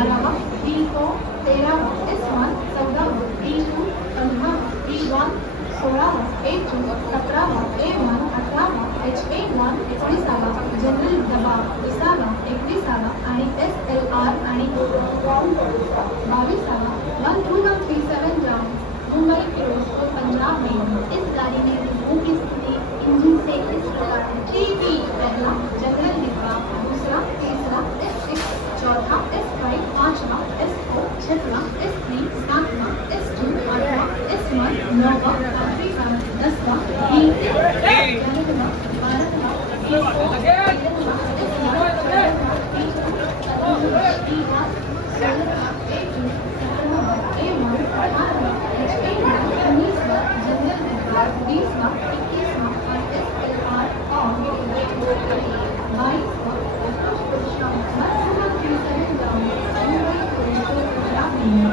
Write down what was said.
12वां, D4 13वां, S1 14वां, D2 15वां, D1 16वां, A2 17वां, A1 18वां, H1 19वां, general डबा 20वां, 21वां आणि SLR आणि 22वां 12137 जाम मुंबई फिरोजपुर पंजाब में। इस गाड़ी में डिब्बों की स्थिति इंजन से इस प्रकार है: 3 फीट पहला जनरल डिब्बा, दूसरा तीसरा S6, चौथा S5, पांचवा S4, छठवां S3, सातवां S2, आठवां S1, नौवां आखिरीवां 10वां D8, 11वां 12वां D4, 13वां S1, 14वां D2, 17वां D1, 16वां A2, 17वां A1, 18वां H1, 19वां general डिब्बा, 20वां 21वां और SLR और 22वां पोजीशन 12137 जाम मुंबई फिरोजपुर पंजाब में।